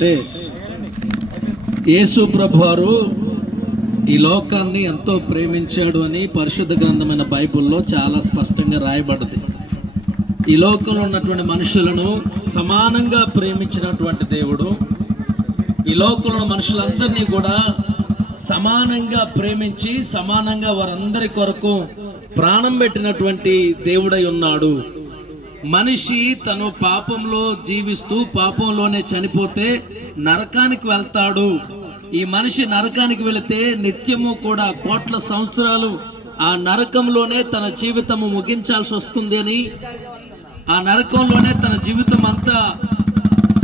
అంటే యేసు ప్రభువారు ఈ లోకాన్ని ఎంతో ప్రేమించాడు అని పరిశుద్ధ గ్రంథమైన బైబిల్లో చాలా స్పష్టంగా రాయబడ్డది ఈ లోకంలో ఉన్నటువంటి మనుషులను సమానంగా ప్రేమించినటువంటి దేవుడు ఈ లోకంలో మనుషులందరినీ కూడా సమానంగా ప్రేమించి సమానంగా వారందరి కొరకు ప్రాణం పెట్టినటువంటి దేవుడై ఉన్నాడు మనిషి తను పాపంలో జీవిస్తూ పాపంలోనే చనిపోతే నరకానికి వెళ్తాడు ఈ మనిషి నరకానికి వెళితే నిత్యము కూడా కోట్ల సంవత్సరాలు ఆ నరకంలోనే తన జీవితము ముగించాల్సి వస్తుంది అని ఆ నరకంలోనే తన జీవితం అంతా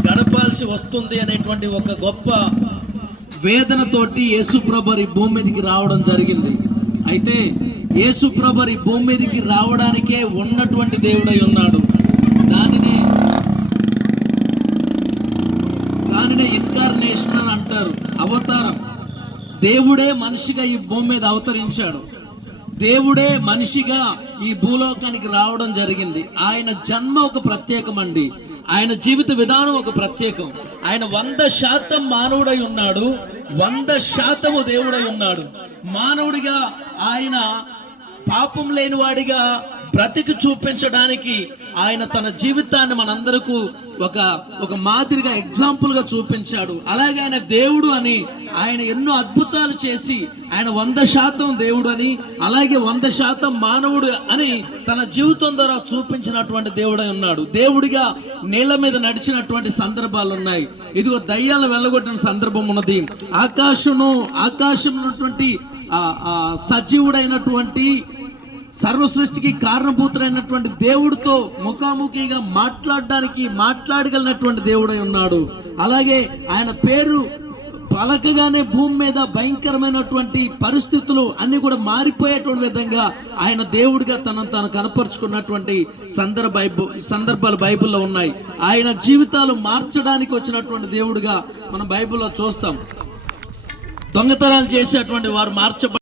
గడపాల్సి వస్తుంది అనేటువంటి ఒక గొప్ప వేదనతోటి యేసుప్రభర్ ఈ భూమి మీదకి రావడం జరిగింది అయితే యేసుప్రభర్ ఈ భూమి మీదకి రావడానికే ఉన్నటువంటి దేవుడై ఉన్నాడు దానిని దానిని ఇన్కార్నేషన్ అంటారు అవతారం దేవుడే మనిషిగా ఈ భూమి మీద అవతరించాడు దేవుడే మనిషిగా ఈ భూలోకానికి రావడం జరిగింది ఆయన జన్మ ఒక ప్రత్యేకం అండి ఆయన జీవిత విధానం ఒక ప్రత్యేకం ఆయన వంద శాతం మానవుడై ఉన్నాడు వంద శాతము దేవుడై ఉన్నాడు మానవుడిగా ఆయన పాపం లేనివాడిగా బ్రతికి చూపించడానికి ఆయన తన జీవితాన్ని మనందరకు ఒక ఒక మాదిరిగా ఎగ్జాంపుల్గా చూపించాడు అలాగే ఆయన దేవుడు అని ఆయన ఎన్నో అద్భుతాలు చేసి ఆయన వంద శాతం దేవుడు అని అలాగే వంద శాతం మానవుడు అని తన జీవితం ద్వారా చూపించినటువంటి దేవుడై ఉన్నాడు దేవుడిగా నీళ్ళ మీద నడిచినటువంటి సందర్భాలు ఉన్నాయి ఇదిగో దయ్యాలను వెళ్ళగొట్టిన సందర్భం ఉన్నది ఆకాశము ఆకాశం ఉన్నటువంటి సజీవుడైనటువంటి సర్వ సృష్టికి కారణభూతుడైనటువంటి దేవుడితో ముఖాముఖిగా మాట్లాడడానికి మాట్లాడగలిగినటువంటి దేవుడై ఉన్నాడు అలాగే ఆయన పేరు పలకగానే భూమి మీద భయంకరమైనటువంటి పరిస్థితులు అన్ని కూడా మారిపోయేటువంటి విధంగా ఆయన దేవుడిగా తనను తాను కనపరుచుకున్నటువంటి సందర్భ సందర్భాలు బైబిల్లో ఉన్నాయి ఆయన జీవితాలు మార్చడానికి వచ్చినటువంటి దేవుడిగా మనం బైబిల్లో చూస్తాం దొంగతనాలు చేసేటువంటి వారు మార్చబ